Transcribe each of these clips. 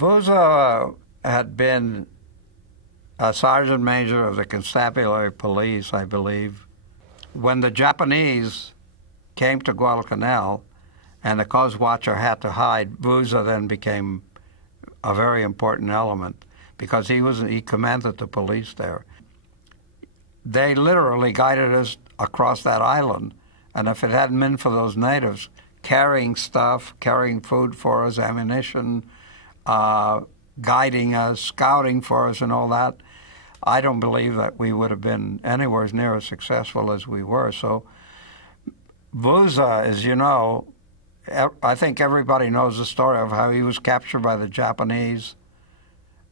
Buza had been a sergeant major of the constabulary police, I believe. When the Japanese came to Guadalcanal and the Coast Watcher had to hide, Buza then became a very important element because he commanded the police there. They literally guided us across that island, and if it hadn't been for those natives carrying stuff, carrying food for us, ammunition, guiding us, scouting for us and all that, I don't believe that we would have been anywhere near as successful as we were. So Buza, as you know, I think everybody knows the story of how he was captured by the Japanese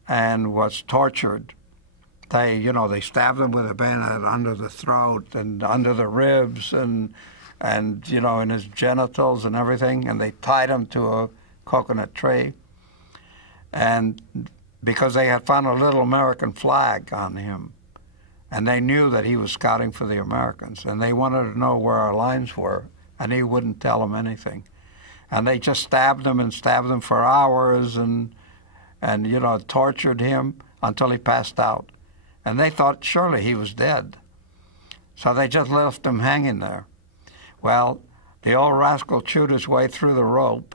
and was tortured. They stabbed him with a bayonet under the throat and under the ribs and in his genitals and everything, and they tied him to a coconut tree. And because they had found a little American flag on him, and they knew that he was scouting for the Americans, and they wanted to know where our lines were, and he wouldn't tell them anything. And they just stabbed him for hours and tortured him until he passed out. And they thought surely he was dead. So they just left him hanging there. Well, the old rascal chewed his way through the rope,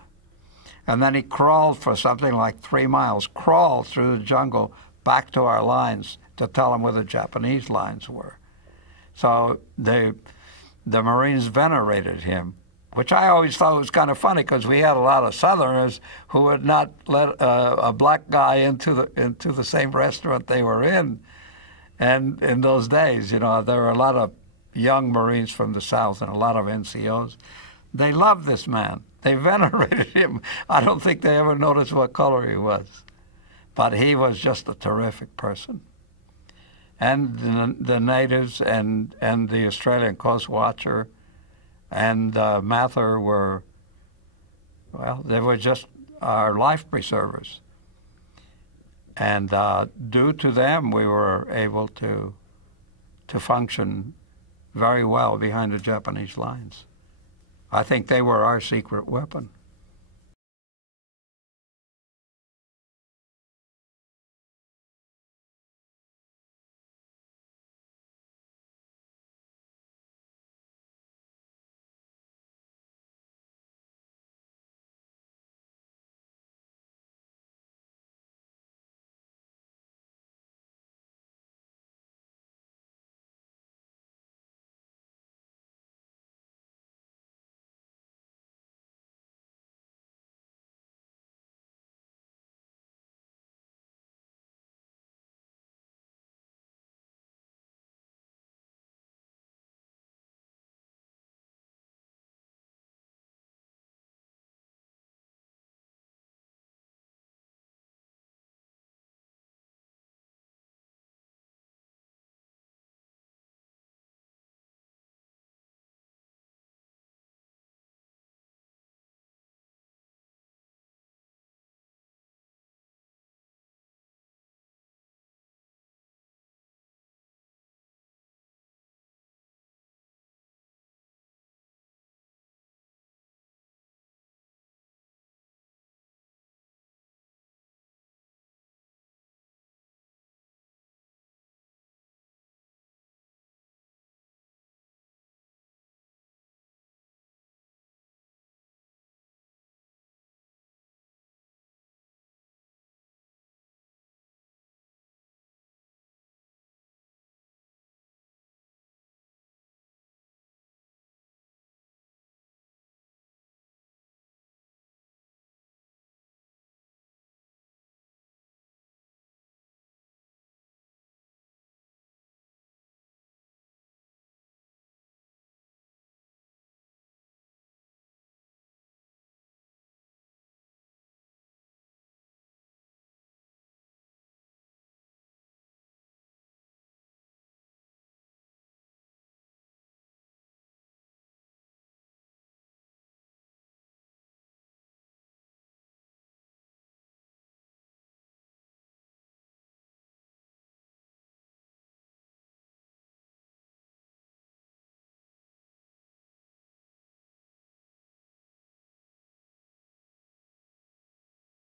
and then he crawled for something like 3 miles, crawled through the jungle back to our lines to tell them where the Japanese lines were. So the Marines venerated him, which I always thought was kind of funny because we had a lot of Southerners who would not let a black guy into the same restaurant they were in. And in those days, there were a lot of young Marines from the South and a lot of NCOs. They loved this man. They venerated him. I don't think they ever noticed what color he was. But he was just a terrific person. And the natives and the Australian Coast Watcher and Mather they were just our life preservers. And due to them, we were able to function very well behind the Japanese lines. I think they were our secret weapon.